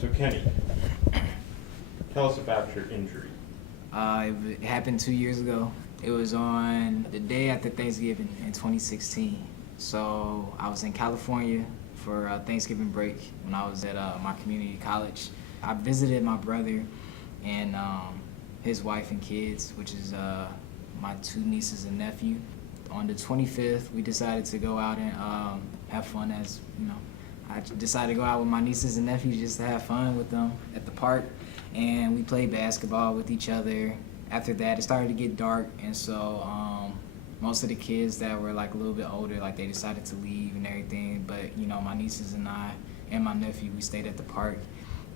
So Kenny, tell us about your injury. It happened 2 years ago. It was on the day after Thanksgiving in 2016. So I was in California for Thanksgiving break when I was at my community college. I visited my brother and his wife and kids, which is my two nieces and nephew. On the 25th, we decided to go out and have fun as, you know, I decided to go out with my nieces and nephews just to have fun with them at the park. And we played basketball with each other. After that, it started to get dark, and so most of the kids that were like a little bit older, like they decided to leave and everything. But you know, my nieces and I and my nephew, we stayed at the park,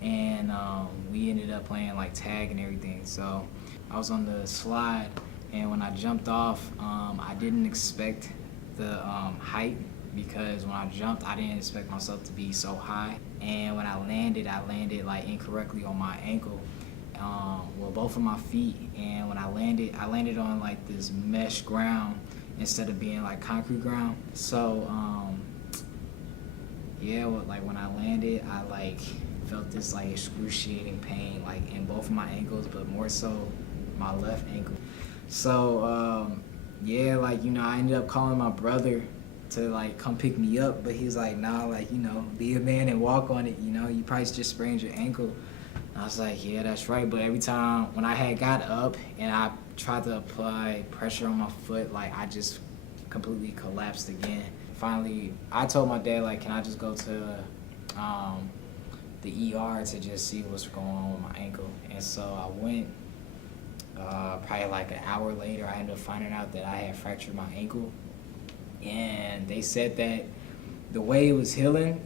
and we ended up playing like tag and everything. So I was on the slide, and when I jumped off, I didn't expect the height, because when I jumped, I didn't expect myself to be so high. And when I landed like incorrectly on my ankle, well, both of my feet. And when I landed on like this mesh ground instead of being like concrete ground. So yeah, well, like when I landed, I like felt this like excruciating pain like in both of my ankles, but more so my left ankle. So yeah, like, you know, I ended up calling my brother to like come pick me up, but he's like, nah, like, you know, be a man and walk on it, you know, you probably just sprained your ankle. And I was like, yeah, that's right. But every time when I had got up and I tried to apply pressure on my foot, like I just completely collapsed again. Finally, I told my dad, like, can I just go to the ER to just see what's going on with my ankle? And so I went. Probably like an hour later, I ended up finding out that I had fractured my ankle. And they said that the way it was healing,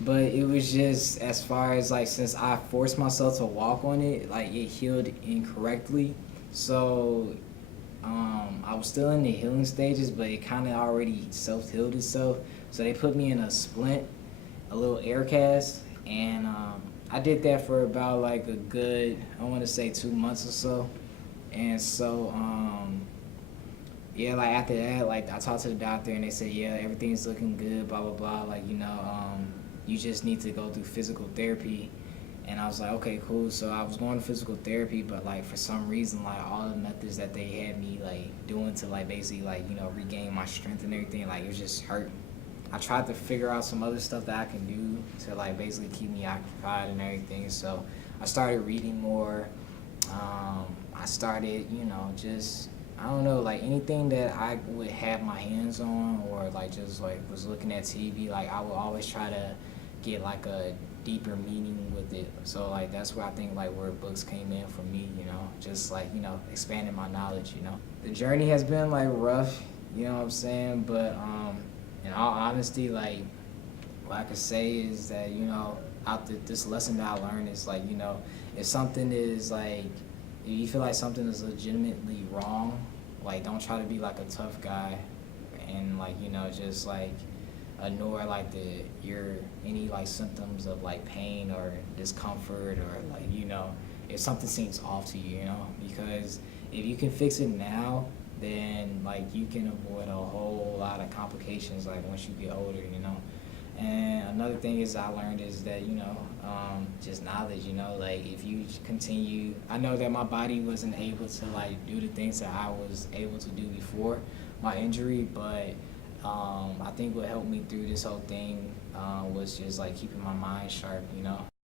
but it was just, as far as like, since I forced myself to walk on it, like it healed incorrectly. So I was still in the healing stages, but it kind of already self-healed itself. So they put me in a splint, a little air cast, and I did that for about like a good, I want to say 2 months or so. And so yeah, like after that, like I talked to the doctor and they said, yeah, everything's looking good, blah, blah, blah. Like, you know, you just need to go through physical therapy. And I was like, okay, cool. So I was going to physical therapy, but like for some reason, like all the methods that they had me like doing to like basically like, you know, regain my strength and everything, like it was just hurting. I tried to figure out some other stuff that I can do to like basically keep me occupied and everything. So I started reading more. I started, you know, just, I don't know, like anything that I would have my hands on, or like just like was looking at TV, like I would always try to get like a deeper meaning with it. So like that's where I think like where books came in for me, you know, just like, you know, expanding my knowledge, you know. The journey has been like rough, you know what I'm saying, but in all honesty, like what I could say is that, you know, this lesson that I learned is like, you know, if something is like, if you feel like something is legitimately wrong, like don't try to be like a tough guy and like, you know, just like ignore like any like symptoms of like pain or discomfort, or like, you know, if something seems off to you, you know, because if you can fix it now, then like you can avoid a whole lot of complications like once you get older, you know. And another thing is I learned is that, you know, just knowledge, you know, like if you continue, I know that my body wasn't able to like do the things that I was able to do before my injury, but I think what helped me through this whole thing was just like keeping my mind sharp, you know.